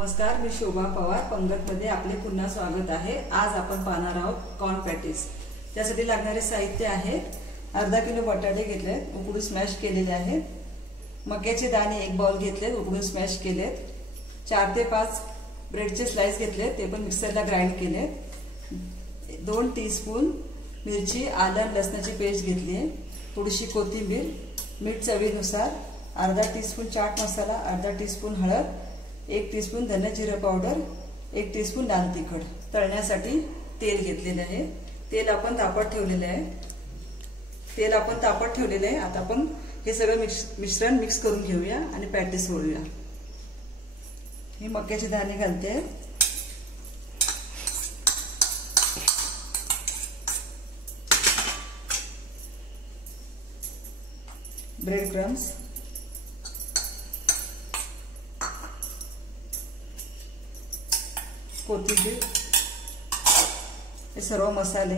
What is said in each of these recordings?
नमस्कार, मी शोभा पवार पंगतमध्ये आपले पुन्हा स्वागत आहे। आज आपण पाहणार आहोत कॉर्न पॅटीस। त्यासाठी लागणारे साहित्य आहे अर्धा किलो बटाटे घेतले, उकडून स्मॅश केलेले आहेत। मक्याचे दाणे एक बाउल घेतले, उकडून स्मॅश केलेत। 4 ते 5 ब्रेडचे स्लाइस घेतले, ते पण मिक्सरला ग्राइंड केले। 2 टीस्पून मिरची, आलं लसणाची पेस्ट घेतली आहे। थोडीशी कोथिंबीर, मीठ चवीनुसार, अर्धा टीस्पून चाट मसाला, अर्धा टीस्पून हळद, 1 टीस्पून धने जिरे पावडर, 1 टीस्पून लाल तिखट। तळण्यासाठी तेल घेतलेले आहे। तेल आपण तापत ठेवलेले आहे। आता आपण हे सगळं मिश्रण मिक्स करून घेऊया आणि पॅटीस वळूया। हे मक्याचे दाणे घालते, ब्रेड क्रम्स, कोथिंबीर, हे सर्व मसाले,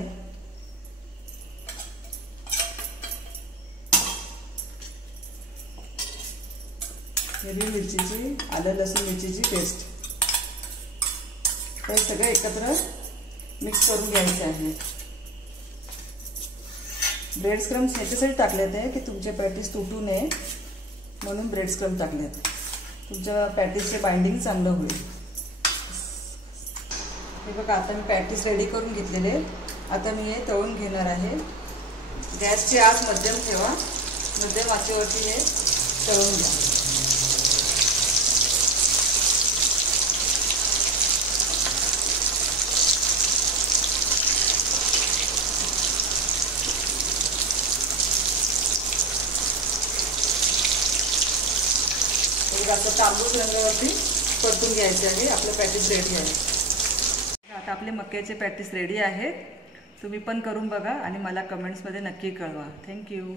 हिरवी मिरचीची, आलं लसूण मिरचीची पेस्ट, हे सगळं एकत्र मिक्स करून घ्यायचं आहे। ब्रेड क्रम्स ह्याच्यासाठी टाकलेत आहे की तुमचे पॅटीस तुटू नये म्हणून ब्रेड क्रम्स टाकलेत, तुमच्या पॅटीसचे बाइंडिंग चांगलं होईल। हे बघा, आता मी पॅटीस रेडी करून घेतलेले। आता मी हे तळून घेणार आहे। गॅसची आच मध्यम ठेवा, मध्यम आचेवरती हे तळून घ्या। असं तांबूस रंगावरती परतून घ्यायचे आहे। आपलं पॅटीस रेडी आहे। आता आपले मक्याचे पॅटीस रेडी आहेत। तुम्ही पण करून बघा आणि मला कमेंट्समध्ये नक्की कळवा। थँक्यू।